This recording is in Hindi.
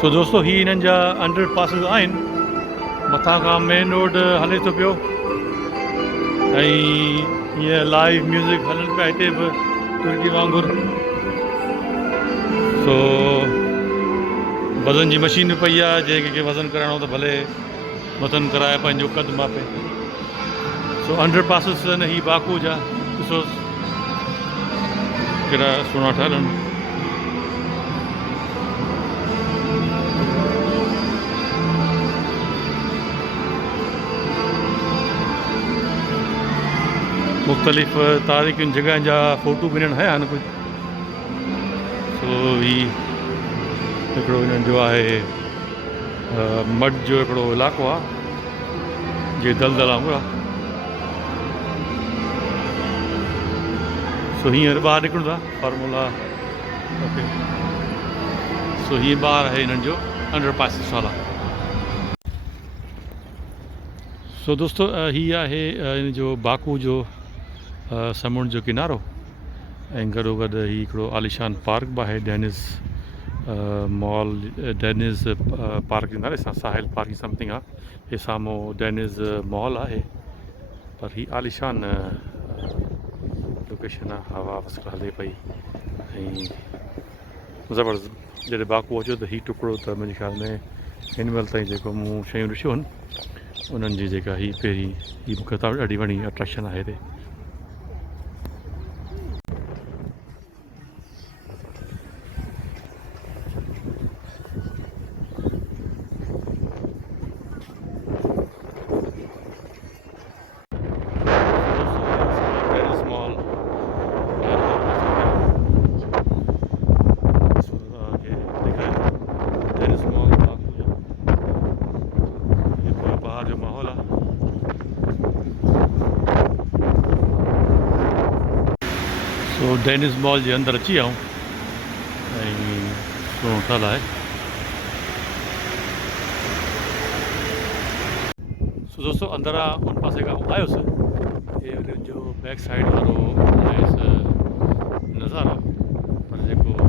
सो दोस्तों ही इन्हनि जा अंडर पासिस आहिनि मथां खां मेन रोड हले थो पियो ऐं हीअं लाइव म्यूज़िक हलनि पिया हिते बि तुर्की वांगुरु सो वज़न जी मशीन बि पई आहे जंहिं कंहिंखे वज़न कराइणो त भले वज़न कराए पंहिंजो कद मापे सो अंडर पासिस आहिनि ही बाकू जा ॾिसो कहिड़ा सुहिणा ठहियल आहिनि मुख़्तलिफ़ तारीख़ुनि जॻहियुनि जा फ़ोटू बि हिननि हया आहिनि कुझु सो ही हिकिड़ो हिननि जो आहे मड जो हिकिड़ो इलाइक़ो आहे जे दलदल वांगुरु आहे सो हींअर ॿाहिरि निकिरूं था फॉर्मूला ओके सो हीअं ॿाहिरि आहे हिननि जो अंडर पासिस वाला सो दोस्तों हीअ आहे हिन जो बाकू जो समुंड जो किनारो ऐं गॾोगॾु ही हिकिड़ो आलीशान पार्क बि आहे डेनिज़ मॉल डेनिज़ पार्क जे नाले सां साहिल पार्क समथिंग आहे हे साम्हूं डेनिज़ मॉल आहे पर ही आलीशान लोकेशन आहे हवा बस हले पई ऐं ज़बरदस्त जॾहिं बाकू अचो त ही टुकड़ो त मुंहिंजे ख़्याल में हिन महिल ताईं जेको मूं शयूं ॾिसियूं आहिनि उन्हनि जी जेका ही पहिरीं ही मूंखे ॾाढी वणी अट्रैक्शन आहे हिते सो डेनिज़ मॉल जे अंदरि अची विया ऐं सुहिणो ठहियल आहे सो दोस्तों अंदरां उन पासे खां आयुसि हे हुननि जो बैक साइड वारो नज़ारो पर जेको